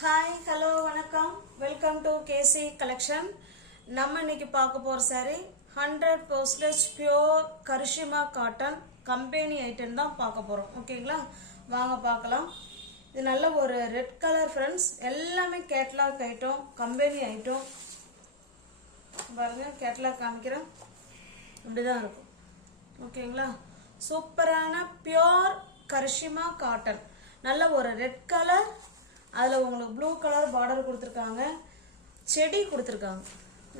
Hi, hello, வணக்கம். Welcome to KC collection. நம்ம இன்னைக்கு பார்க்க போற saree 100% pure Karishma cotton company item தான் பார்க்க போறோம். ஓகேங்களா? வாங்க பார்க்கலாம். இது நல்ல ஒரு ரெட் கலர் फ्रेंड्स. எல்லாமே கேட்டலாக் ஐட்டம், கம்பெனி ஐட்டம். பாருங்க கேட்டலாக் காமிக்கிறேன். இப்படி தான் இருக்கும். ஓகேங்களா? சூப்பரான பியூர் கரிஷ்மா காட்டன். நல்ல ஒரு ரெட் கலர், அதில் உங்களுக்கு ப்ளூ கலர் பார்டர் கொடுத்துருக்காங்க, செடி கொடுத்துருக்காங்க.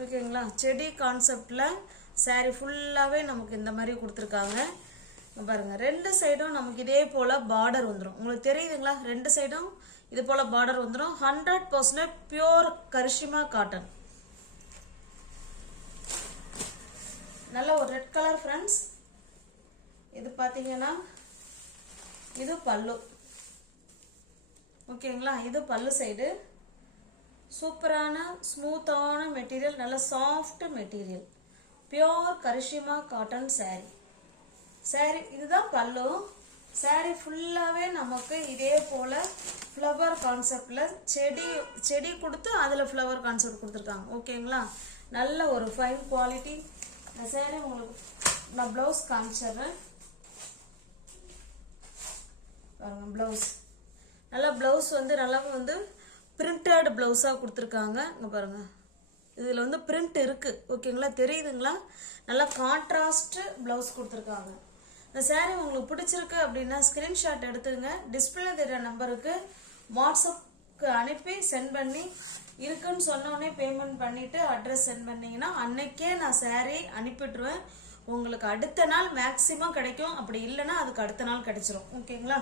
ஓகேங்களா? செடி கான்செப்டில் சாரீ ஃபுல்லாகவே நமக்கு இந்த மாதிரி கொடுத்துருக்காங்க. பாருங்கள், ரெண்டு சைடும் நமக்கு இதே போல் பார்டர் வந்துடும். உங்களுக்கு தெரியுதுங்களா? ரெண்டு சைடும் இது போல் பார்டர் வந்துடும். 100% பியூர் கரிஷ்மா காட்டன். நல்ல ஒரு ரெட் கலர் ஃப்ரெண்ட்ஸ். இது பார்த்தீங்கன்னா இது பல்லு. ஓகேங்களா? இது பல்லு சைடு. சூப்பரான ஸ்மூத்தான மெட்டீரியல், நல்ல soft material, pure Karishma cotton sari. இதுதான் பல்லு. சாரி ஃபுல்லாகவே நமக்கு இதே போல் ஃப்ளவர் கான்செப்டில் செடி கொடுத்து அதில் ஃப்ளவர் கான்செப்ட் கொடுத்துருக்காங்க. ஓகேங்களா? நல்ல ஒரு ஃபைன் குவாலிட்டி. இந்த சாரி உங்களுக்கு நான் ப்ளவுஸ் காமிச்சிடுறேன். பாருங்க ப்ளவுஸ். நல்லா ப்ளவுஸ் நல்லா பிரிண்டட் ப்ளவுஸாக கொடுத்துருக்காங்க. இங்கே பாருங்கள், இதில் பிரிண்ட் இருக்குது. ஓகேங்களா? தெரியுதுங்களா? நல்லா கான்ட்ராஸ்ட் ப்ளவுஸ் கொடுத்துருக்காங்க. இந்த சாரீ உங்களுக்கு பிடிச்சிருக்கு அப்படின்னா ஸ்க்ரீன்ஷாட் எடுத்துங்க. டிஸ்பிளே தெரிகிற நம்பருக்கு வாட்ஸ்அப்புக்கு அனுப்பி சென்ட் பண்ணி இருக்குன்னு சொன்னோடனே பேமெண்ட் பண்ணிவிட்டு அட்ரஸ் சென்ட் பண்ணிங்கன்னா அன்னைக்கே நான் சாரீ அனுப்பிட்டுருவேன். உங்களுக்கு அடுத்த நாள் மேக்ஸிமம் கிடைக்கும். அப்படி இல்லைன்னா அதுக்கு அடுத்த நாள் கிடைச்சிரும். ஓகேங்களா?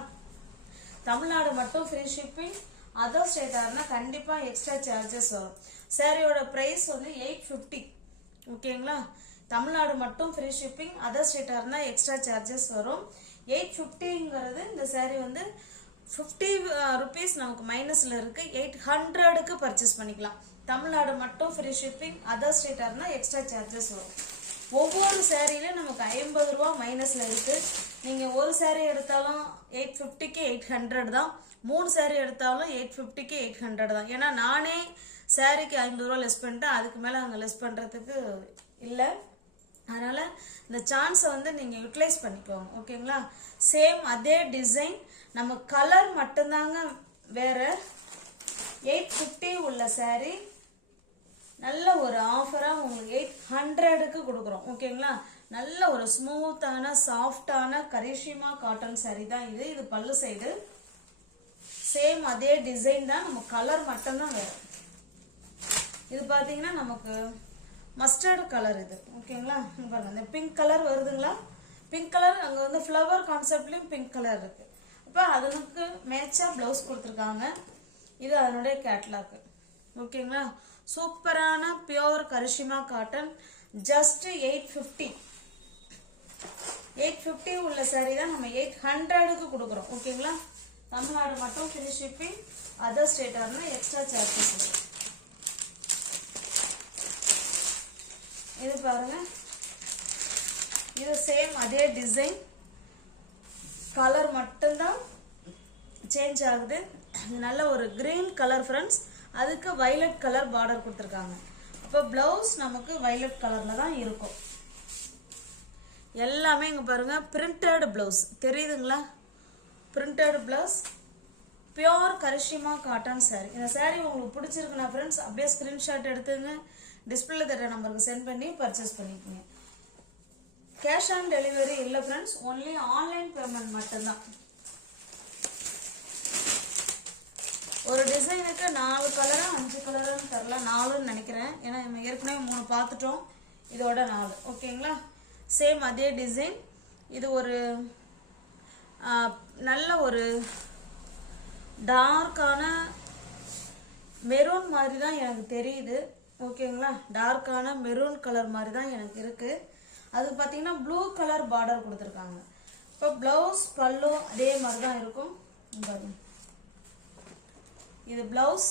தமிழ்நாடு மட்டும் ஃப்ரீ ஷிப்பிங். அதர் ஸ்டேட்டாக கண்டிப்பாக எக்ஸ்ட்ரா சார்ஜஸ் வரும். சாரியோட ப்ரைஸ் 850. ஓகேங்களா? தமிழ்நாடு மட்டும் ஃப்ரீ ஷிப்பிங். அதர் ஸ்டேட்டாக இருந்தால் எக்ஸ்ட்ரா சார்ஜஸ் வரும். 850ங்கிறது இந்த சாரி 50 ருபீஸ் நமக்கு மைனஸில் இருக்குது. 800க்கு பர்ச்சேஸ் பண்ணிக்கலாம். தமிழ்நாடு மட்டும் ஃப்ரீ ஷிப்பிங். அதர் ஸ்டேட்டாக இருந்தால் எக்ஸ்ட்ரா சார்ஜஸ் வரும். ஒவ்வொரு சாரியிலும் நமக்கு 50 ரூபா மைனஸில் இருக்குது. நீங்கள் ஒரு சாரீ எடுத்தாலும் 850க்கு 800 தான். 3 சாரீ எடுத்தாலும் 850க்கு 800 தான். ஏன்னா நானே சாரீக்கு 50 ரூபா லெஸ் பண்ணிட்டேன். அதுக்கு மேலே அங்கே லெஸ் பண்ணுறதுக்கு இல்லை. அதனால் இந்த சான்ஸை நீங்கள் யூட்டிலைஸ் பண்ணிக்கோங்க. ஓகேங்களா? சேம் அதே டிசைன், நம்ம கலர் மட்டும்தாங்க வேறு. 850 உள்ள சாரீ நல்ல ஒரு ஆஃபராக உங்களுக்கு 800க்கு கொடுக்குறோம். ஓகேங்களா? நல்ல ஒரு ஸ்மூத்தான சாஃப்டான கரிஷ்மா காட்டன் சாரீ தான் இது. இது பல்லு சைடு. சேம் அதே டிசைன் தான், நம்ம கலர் மட்டும்தான் வேறு. இது பார்த்தீங்கன்னா நமக்கு மஸ்டர்டு கலர் இது. ஓகேங்களா? பாருங்க, இந்த பிங்க் கலர் வருதுங்களா? பிங்க் கலர் அங்கே ஃப்ளவர் கான்செப்ட்லேயும் பிங்க் கலர் இருக்குது. அப்போ அதனுக்கு மேட்சாக ப்ளவுஸ் கொடுத்துருக்காங்க. இது அதனுடைய கேட்லாக்கு. ஓகேங்களா? சூப்பரான பியோர் கரிஷ்மா காட்டன். ஜஸ்ட் 850. 850 உள்ள சாரி தான் நம்ம 800க்கு கொடுக்குறோம். ஓகேங்களா? தமிழ்நாடு மட்டும் ஃப்ரீ ஷிப்பிங். அதர் ஸ்டேட்டாக இருந்தால் எக்ஸ்ட்ரா சார்ஜஸ். இது பாருங்க, இது சேம் அதே டிசைன், கலர் மட்டும்தான் சேஞ்ச் ஆகுது. நல்ல ஒரு கிரீன் கலர் ஃப்ரெண்ட்ஸ். அதுக்கு வயலட் கலர் பார்டர் கொடுத்துருக்காங்க. அப்போ பிளவுஸ் நமக்கு வயலட் கலரில் தான் இருக்கும். எல்லாமே இங்கே பாருங்கள், பிரிண்டட் பிளவுஸ். தெரியுதுங்களா? Printed blouse, pure Karishma cotton sari. இந்த சாரீ உங்களுக்கு பிடிச்சிருக்குண்ணா ஃப்ரெண்ட்ஸ் அப்படியே ஸ்க்ரீன்ஷாட் எடுத்துங்க. டிஸ்பிளே தர நம்பருக்கு சென்ட் பண்ணி பர்ச்சேஸ் பண்ணிக்கோங்க. கேஷ் ஆன் டெலிவரி இல்லை ஃப்ரெண்ட்ஸ், ஒன்லி ஆன்லைன் பேமெண்ட் மட்டும்தான். ஒரு டிசைனுக்கு 4 கலரா 5 கலரான்னு தரல, 4ன்னு நினைக்கிறேன். ஏன்னா நம்ம ஏற்கனவே 3 பார்த்துட்டோம், இதோட 4. ஓகேங்களா? சேம் அதே டிசைன். இது ஒரு நல்ல ஒரு டார்க்கான மெரூன் மாதிரி தான் எனக்கு தெரியுது. ஓகேங்களா? டார்க்கான மெரூன் கலர் மாதிரி தான் எனக்கு இருக்குது. அது பார்த்தீங்கன்னா ப்ளூ கலர் பார்டர் கொடுத்துருக்காங்க. இப்போ ப்ளவுஸ் பல்லு அதே மாதிரி தான் இருக்கும். பாருங்க, இது blouse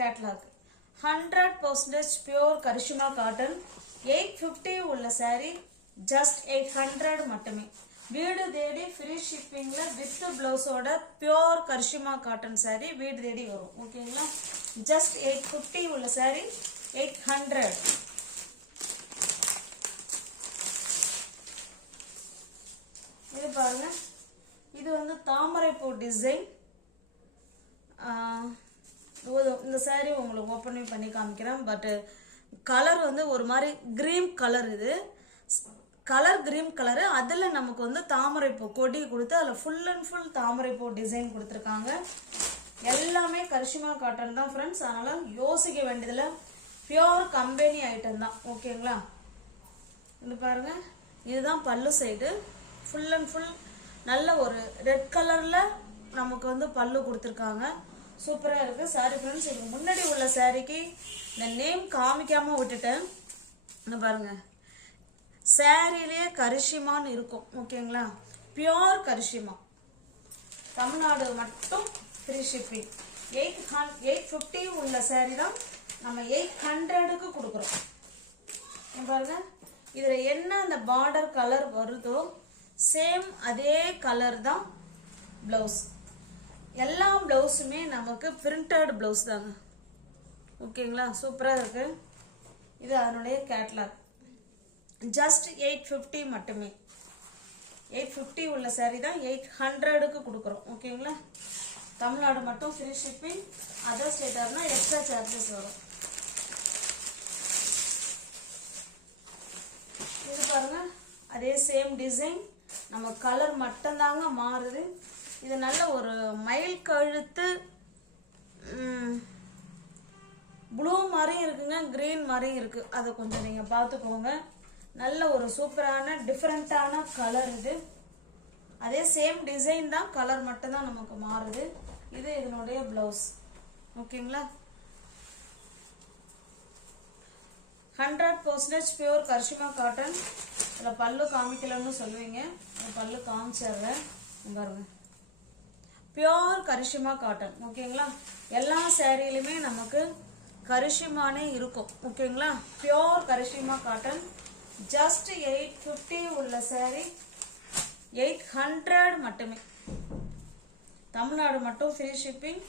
catalogue. 100% pure Karishma cotton. 850 உள்ள சாரீ ஜஸ்ட் 800 மட்டுமே. வீடு தேடி ஃப்ரீ ஷிப்பிங்ல வித் பிளவுஸோட பியோர் கரிஷ்மா காட்டன் saree வீடு தேடி வரும். ஓகேங்களா? ஜஸ்ட் 850 உள்ள saree 800. இது பாருங்க, இது வந்து தாமரை பூ டிசைன். இந்த saree உங்களுக்கு ஓப்பன் பண்ணி காமிக்கிறேன். பட் கலர் வந்து ஒரு மாதிரி கிரீன் கலர். இது கலர் கிரீன் கலரு. அதில் நமக்கு வந்து தாமரைப்பூ கொடி கொடுத்து அதில் ஃபுல் அண்ட் ஃபுல் தாமரைப்பூ டிசைன் கொடுத்துருக்காங்க. எல்லாமே கரிஷ்மா காட்டன் தான் ஃப்ரெண்ட்ஸ். அதனால் யோசிக்க வேண்டியதில் பியோர் கம்பெனி ஐட்டம் தான். ஓகேங்களா? இது பாருங்க, இதுதான் பல்லு சைடு. ஃபுல் அண்ட் ஃபுல் நல்ல ஒரு ரெட் கலரில் நமக்கு வந்து பல்லு கொடுத்துருக்காங்க. சூப்பராக இருக்குது சாரி ஃப்ரெண்ட்ஸ். இதுக்கு முன்னாடி உள்ள சாரிக்கு இந்த நேம் காமிக்காமல் விட்டுட்டேன். இந்த பாருங்க, சாரிலேயே கரிஷ்மான்னு இருக்கும். ஓகேங்களா? பியோர் கரிஷ்மா. தமிழ்நாடு மட்டும் ஃப்ரீ ஷிப்பிங். 850 உள்ள சாரி தான் நம்ம 800க்கு கொடுக்குறோம். பாருங்க, இதில் என்ன அந்த பார்டர் கலர் வருதோ சேம் அதே கலர் தான் ப்ளவுஸ். எல்லா ப்ளவுஸுமே நமக்கு பிரிண்டட் ப்ளவுஸ் தாங்க. ஓகேங்களா? சூப்பராக இருக்கு. இது அதனுடைய கேட்லாக். ஜஸ்ட் 850 மட்டுமே. 850 உள்ள saree தான் 800க்கு கொடுக்குறோம். ஓகேங்களா? தமிழ்நாடு மட்டும் ஃப்ரீ ஷிப்பிங். அதர் ஸ்டேட்டார்னா எக்ஸ்ட்ரா சார்ஜஸ் வரும். இது பாருங்க, அதே சேம் டிசைன். நம்ம கலர் மட்டும்தாங்க மாறுது. இது நல்ல ஒரு மயில் கழுத்து ப்ளூ மாதிரியும் இருக்குங்க, கிரீன் மாதிரியும் இருக்கு. அதை கொஞ்சம் நீங்கள் பார்த்துக்கோங்க. நல்ல ஒரு சூப்பரான டிஃப்ரெண்ட்டான கலர் இது. அதே சேம் டிசைன் தான், கலர் மட்டும்தான் நமக்கு மாறுது. இது இதனுடைய ப்ளவுஸ். ஓகேங்களா? 100% பியூர் கரிஷ்மா காட்டன். இதில் பல்லு காமிக்கலன்னு சொல்லுவீங்க, பல்லு காமிச்சிடுறேன். பாருங்க, பியோர் கரிஷ்மா காட்டன். ஓகேங்களா? எல்லா சேரீலுமே நமக்கு கரிஷ்மானே இருக்கும். ஓகேங்களா? Pure Karishma cotton. ஜஸ்ட் 850 உள்ள saree 800 மட்டுமே. தமிழ்நாடு மட்டும் ஃப்ரீ ஷிப்பிங்.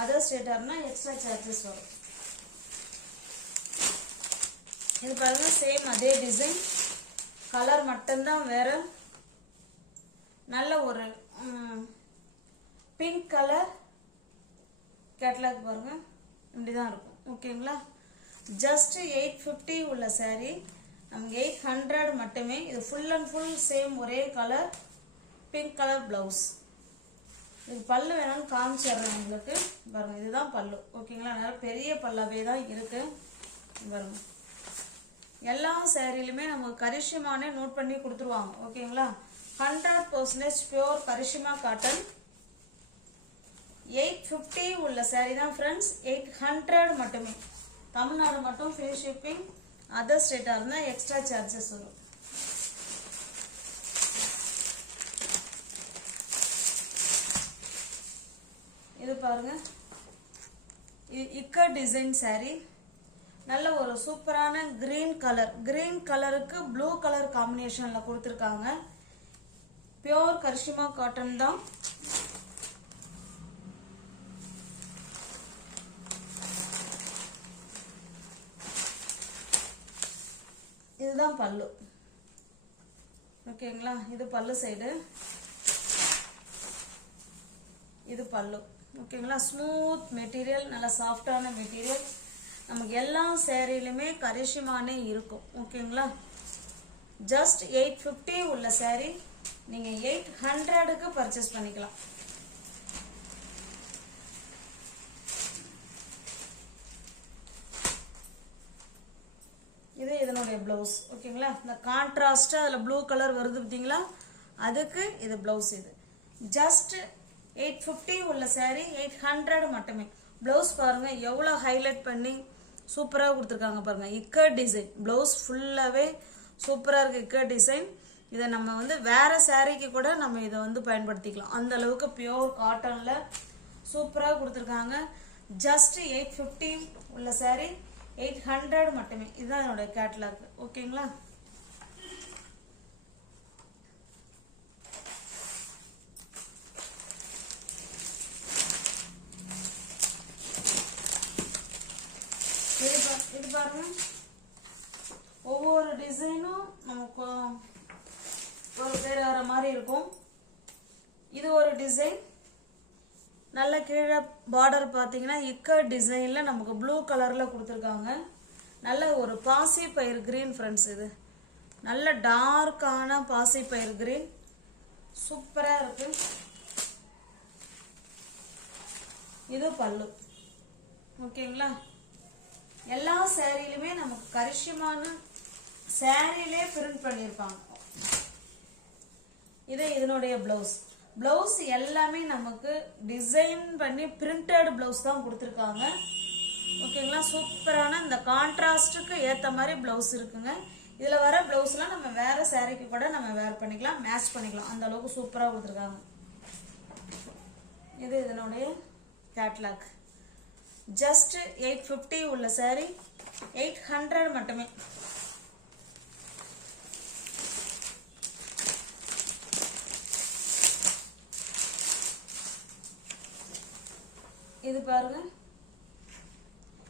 அதர் ஸ்டேட்டார்னா எக்ஸ்ட்ரா சார்ஜஸ் வரும். இது பாருங்க, சேம் அதே டிசைன், கலர் மட்டும்தான் வேற. நல்ல ஒரு பிங்க் கலர் கேட்லாக் பாருங்க, இப்படிதான் இருக்கும். ஓகேங்களா? ஜஸ்ட் 850 உள்ள saree நமக்கு 800 மட்டுமே. இது ஃபுல் அண்ட் ஃபுல் சேம் ஒரே கலர், பிங்க் கலர் பிளவுஸ். இது பல்லு வேணாலும் காமிச்சிடுறேன் உங்களுக்கு. பாருங்க, இதுதான் பல்லு. ஓகேங்களா? நல்ல பெரிய பல்லாவே தான் இருக்கு. பாருங்க, எல்லா சேரீலுமே நமக்கு கரிஷ்மானே நோட் பண்ணி கொடுத்துருவாங்க. ஓகேங்களா? 100% பியோர் கரிஷ்மா காட்டன். 850 உள்ள saree தான் ஃப்ரெண்ட்ஸ். 800 மட்டுமே. தமிழ்நாடு மட்டும் ஃப்ரீ ஷிப்பிங். அதர் ஸ்டேட்டாக இருந்தால் எக்ஸ்ட்ரா சார்ஜஸ் வரும். இது பாருங்க, இக்க டிசைன் saree. நல்ல ஒரு சூப்பரான கிரீன் கலர். கிரீன் கலருக்கு ப்ளூ கலர் காம்பினேஷனில் கொடுத்துருக்காங்க. பியோர் கரிஷ்மா காட்டன் தான். இதுதான் பல்லு. ஓகேங்களா? இது பல்லு சைடு, இது பல்லு. ஓகேங்களா? ஸ்மூத் மெட்டீரியல், நல்ல சாஃப்டான மெட்டீரியல். நமக்கு எல்லா சேரீலுமே கரிஷ்மானே இருக்கும். ஓகேங்களா? ஜஸ்ட் 850 உள்ள saree நீங்க 800க்கு பர்ச்சேஸ் பண்ணிக்கலாம். இது இதனுடைய ப்ளவுஸ். ஓகேங்களா? இந்த கான்ட்ராஸ்டாக அதில் ப்ளூ கலர் வருது பார்த்தீங்களா, அதுக்கு இது ப்ளவுஸ். இது ஜஸ்ட் 850 உள்ள saree 800 மட்டுமே. ப்ளவுஸ் பாருங்க எவ்வளோ ஹைலைட் பண்ணி சூப்பராக கொடுத்துருக்காங்க பாருங்க. இக்கட் டிசைன் ப்ளவுஸ் ஃபுல்லாகவே சூப்பராக இருக்குது. இக்கட் டிசைன். இதை நம்ம வந்து வேற சாரீக்கு கூட நம்ம இதை வந்து பயன்படுத்திக்கலாம். அந்த அளவுக்கு பியோர் காட்டனில் சூப்பராக கொடுத்துருக்காங்க. ஜஸ்ட் 850 உள்ள saree 800 மட்டுமே. இதுதான் என்னோட கேட்லாக். ஓகேங்களா? பாருங்க, ஒவ்வொரு டிசைனும் நமக்கு ஒரு வேற வேற மாதிரி இருக்கும். இது ஒரு டிசைன், நல்ல கீழே பார்டர் பார்த்தீங்கன்னா இக்கட் டிசைன்ல நமக்கு ப்ளூ கலர்ல கொடுத்துருக்காங்க. நல்ல ஒரு பாசி பயிர் கிரீன் ஃப்ரெண்ட்ஸ். இது நல்ல டார்க்கான பாசி பயிர் கிரீன், சூப்பரா இருக்கு. இது பல்லு. ஓகேங்களா, எல்லா சாரிலுமே நமக்கு கரிஷ்யமான சாரியிலே பிரிண்ட் பண்ணியிருப்பாங்க. இது இதனுடைய பிளவுஸ். பிளவுஸ் எல்லாமே நமக்கு டிசைன் பண்ணி பிரிண்டட் பிளவுஸ் தான் கொடுத்துருக்காங்க. ஓகேங்களா, சூப்பரான இந்த கான்ட்ராஸ்டுக்கு ஏற்ற மாதிரி பிளவுஸ் இருக்குங்க. இதில் வர பிளவுஸ்லாம் நம்ம வேற சாரிக்கு கூட நம்ம வேர் பண்ணிக்கலாம், மேட்ச் பண்ணிக்கலாம். அந்த அளவுக்கு சூப்பராக கொடுத்துருக்காங்க. இது இதனுடைய கேட்லாக். ஜஸ்ட் 850 உள்ள சாரி 800 மட்டுமே. இது பாருங்க,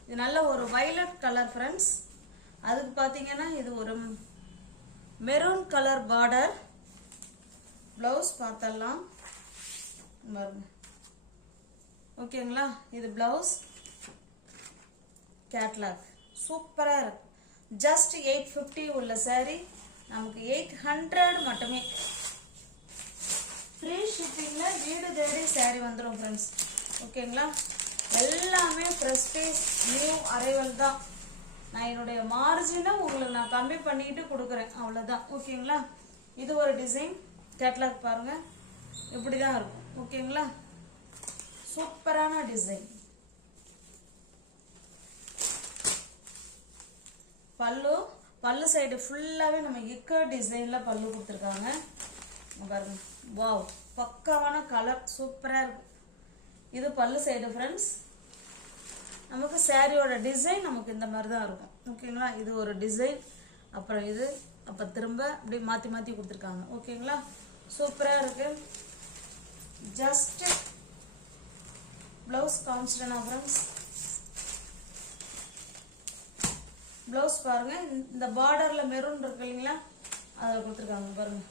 இது நல்ல ஒரு வயலட் கலர் ஃப்ரெண்ட்ஸ். அதுக்கு பார்த்தீங்கன்னா இது ஒரு மெரூன் கலர் பார்டர். பிளவுஸ் பார்த்தலாம் பாருங்க. ஓகேங்களா, இது பிளவுஸ் கேட்லாக் சூப்பராக இருக்கு. ஜஸ்ட் 850 உள்ள சாரி நமக்கு 800 மட்டுமே. ஃப்ரீ ஷிப்பிங்கில் வீடு தேடி சாரி வந்துடும் ஃப்ரெண்ட்ஸ். ஓகேங்களா, எல்லாமே ப்ரெஸ்டீஜ் நியூ அரைவல் தான். நான் என்னுடைய மார்ஜினை உங்களுக்கு நான் கம்மி பண்ணிட்டு கொடுக்குறேன், அவ்வளோதான். ஓகேங்களா, இது ஒரு டிசைன் கேட்லாக் பாருங்க, இப்படி தான் இருக்கும். ஓகேங்களா, சூப்பரான டிசைன். பல்லு சைடு ஃபுல்லாகவே நம்ம இக்கட் டிசைனில் பல்லு கொடுத்துருக்காங்க பாருங்க. வாவ், பக்காவான கலர், சூப்பராக இருக்கு. இது பல்லு சைடு ஃப்ரெண்ட்ஸ். நமக்கு சாரியோட டிசைன் நமக்கு இந்த மாதிரி தான் இருக்கும். ஓகேங்களா, இது ஒரு டிசைன், அப்புறம் இது, அப்போ திரும்ப அப்படி மாற்றி மாற்றி கொடுத்துருக்காங்க. ஓகேங்களா, சூப்பராக இருக்கு. ஜஸ்ட் பிளவுஸ் காமிச்சிட்டேனா ஃப்ரெண்ட்ஸ். பிளவுஸ் பாருங்க, இந்த பார்டர்ல மெரூன் இருக்கு இல்லைங்களா, அதில் கொடுத்துருக்காங்க பாருங்க.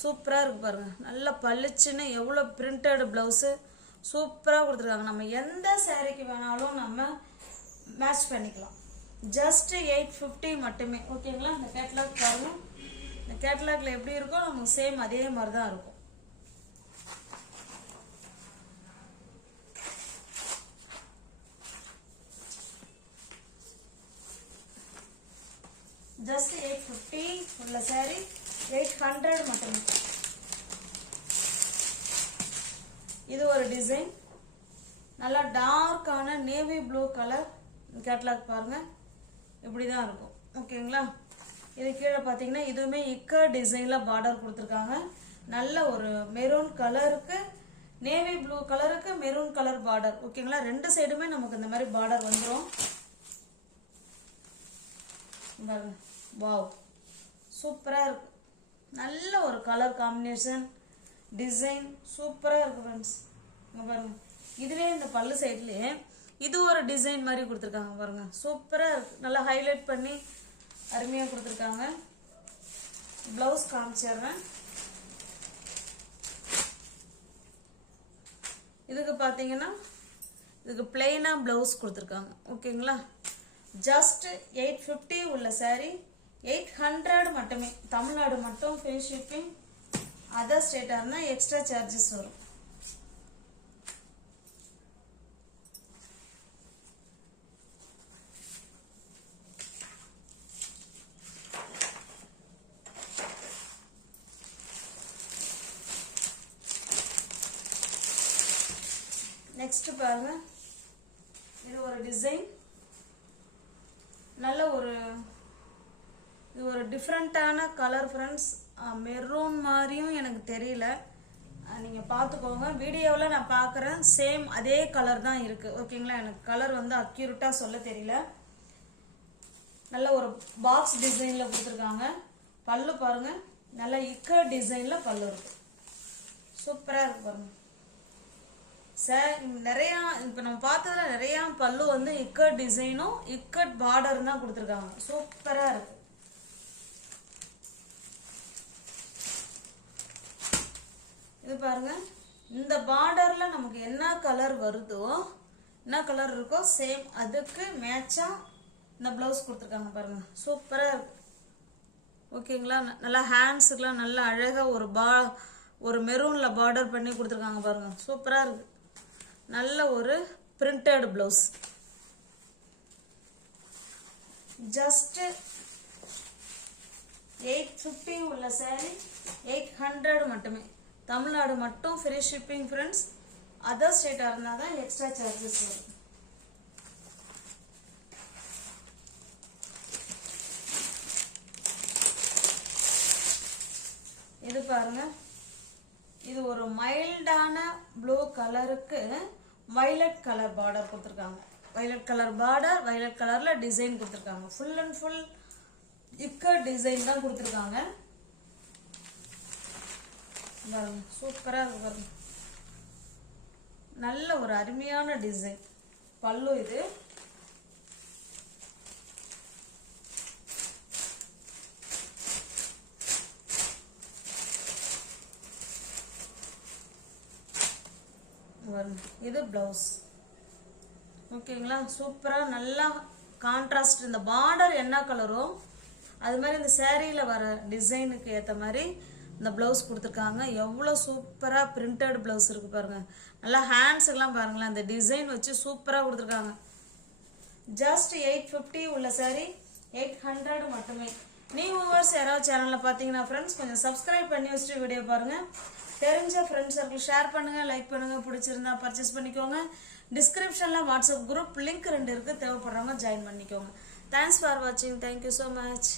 சூப்பராக இருக்கு பாருங்க, நல்லா பளிச்சுன்னு எவ்வளோ பிரிண்டட் பிளவுஸு சூப்பராக கொடுத்துருக்காங்க. நம்ம எந்த சாரிக்கு வேணாலும் நம்ம மேட்ச் பண்ணிக்கலாம். ஜஸ்ட் 850 மட்டுமே. ஓகேங்களா, இந்த கேட்லாக் பாருங்க. இந்த கேட்லாக்ல எப்படி இருக்கோ நமக்கு சேம் அதே மாதிரி தான் இருக்கும். ஜஸ்ட் 850 உள்ள சாரி 800 மட்டுமே. இது ஒரு டிசைன், நல்லா டார்க்கான நேவி ப்ளூ கலர். கேட்லாக் பாருங்க, இப்படி தான் இருக்கும். ஓகேங்களா, இது கீழே பார்த்தீங்கன்னா இதுவுமே இக்கட் டிசைனில் பார்டர் கொடுத்துருக்காங்க. நல்ல ஒரு மெரூன் கலருக்கு நேவி ப்ளூ கலருக்கு மெரூன் கலர் பார்டர். ஓகேங்களா, ரெண்டு சைடுமே நமக்கு இந்த மாதிரி பார்டர் வந்துடும் பாருங்க. வாவ், சூப்பராக இருக்கு. நல்ல ஒரு கலர் காம்பினேஷன், டிசைன் சூப்பராக இருக்கு ஃப்ரெண்ட்ஸ். இங்கே பாருங்க, இதுவே இந்த பல்லு சைட்லேயே இது ஒரு டிசைன் மாதிரி கொடுத்துருக்காங்க பாருங்க. சூப்பராக இருக்கு, நல்லா ஹைலைட் பண்ணி அருமையாக கொடுத்துருக்காங்க. ப்ளவுஸ் காமிச்சிடுறேன். இதுக்கு பார்த்தீங்கன்னா இதுக்கு பிளெயினாக ப்ளவுஸ் கொடுத்துருக்காங்க. ஓகேங்களா, ஜஸ்ட் 850 உள்ள சாரி 800 மட்டுமே. தமிழ்நாடு மட்டும் ஃப்ரீ ஷிப்பிங், அதர் ஸ்டேட்டாக இருந்தால் எக்ஸ்ட்ரா சார்ஜஸ் வரும். நெக்ஸ்ட் பாருங்க, இது ஒரு டிசைன், நல்ல ஒரு இது ஒரு டிஃப்ரெண்ட்டான கலர் ஃப்ரெண்ட்ஸ். மெரூன் மாதிரியும் எனக்கு தெரியல, நீங்கள் பார்த்துக்கோங்க. வீடியோவில் நான் பார்க்குறேன், சேம் அதே கலர் தான் இருக்குது. ஓகேங்களா, எனக்கு கலர் வந்து அக்யூரேட்டாக சொல்ல தெரியல. நல்ல ஒரு பாக்ஸ் டிசைனில் கொடுத்துருக்காங்க. பல்லு பாருங்கள், நல்ல இக்கட் டிசைனில் பல்லு இருக்குது. சூப்பராக இருக்குது பாருங்கள். நிறைய இப்போ நம்ம பார்த்ததுல நிறைய பல்லு வந்து இக்கட் டிசைனும் இக்கட் பார்டரும் தான் கொடுத்துருக்காங்க. சூப்பரா இருக்கு. இது பாருங்க, இந்த பார்டர்ல நமக்கு என்ன கலர் வருதோ, என்ன கலர் இருக்கோ சேம் அதுக்கு மேட்சா இந்த பிளவுஸ் கொடுத்துருக்காங்க பாருங்க. சூப்பரா இருக்கு. ஓகேங்களா? நல்லா ஹேண்ட்ஸுக்குலாம் நல்லா அழகா ஒரு மெரூன்ல பார்டர் பண்ணி கொடுத்துருக்காங்க பாருங்க. சூப்பரா இருக்கு. நல்ல ஒரு பிரிண்டட் பிளவுஸ். ஜஸ்ட் 850 உள்ள சாரி 800 மட்டுமே. தமிழ்நாடு மட்டும் ஃப்ரீ ஷிப்பிங் ஃப்ரெண்ட்ஸ். அதர் ஸ்டேட்டா இருந்தா தான் எக்ஸ்ட்ரா சார்ஜஸ் வரும். இது பாருங்க, இது ஒரு மைல்டான ப்ளூ கலருக்கு வயலட் கலர் பார்டர் கொடுத்துருக்காங்க. வயலட் கலர் பார்டர், வயலட் கலர்ல டிசைன் கொடுத்துருக்காங்க. Full and full ikat design தான் கொடுத்துருக்காங்க. பாருங்க, சூப்பரா இருக்கு பாருங்க. நல்ல ஒரு அருமையான டிசைன். பல்லு இது. இது பிளவுஸ். ஓகேங்களா? சூப்பரா நல்லா கான்ட்ராஸ்ட். இந்த பார்டர் என்ன கலரோ அது மாதிரி இந்த சேரீல வர டிசைனுக்கு ஏற்ற மாதிரி இந்த பிளவுஸ் கொடுத்துருக்காங்க. எவ்வளோ சூப்பரா பிரிண்டட் பிளவுஸ் இருக்கு பாருங்க. நல்லா ஹேண்ட்ஸுக்கெல்லாம் பாருங்களேன், இந்த டிசைன் வச்சு சூப்பரா கொடுத்துருக்காங்க. ஜஸ்ட் 850 உள்ள சாரி 800 மட்டுமே. நியூ வியூவர்ஸ் யாராவது சேனல்ல பாத்தீங்கன்னா ஃப்ரெண்ட்ஸ் கொஞ்சம் சப்ஸ்கிரைப் பண்ணி வச்சுட்டு வீடியோ பாருங்க. தெரிஞ்ச ஃப்ரெண்ட்ஸ் சர்க்கிள் ஷேர் பண்ணுங்க, லைக் பண்ணுங்க, பிடிச்சிருந்தா பர்ச்சேஸ் பண்ணிக்கோங்க. டிஸ்கிரிப்ஷன்ல வாட்ஸ்அப் குரூப் லிங்க் 2 இருக்கு, தேவைப்படுறவங்க ஜாயின் பண்ணிக்கோங்க. தேங்க்ஸ் ஃபார் வாட்சிங். Thank you so much.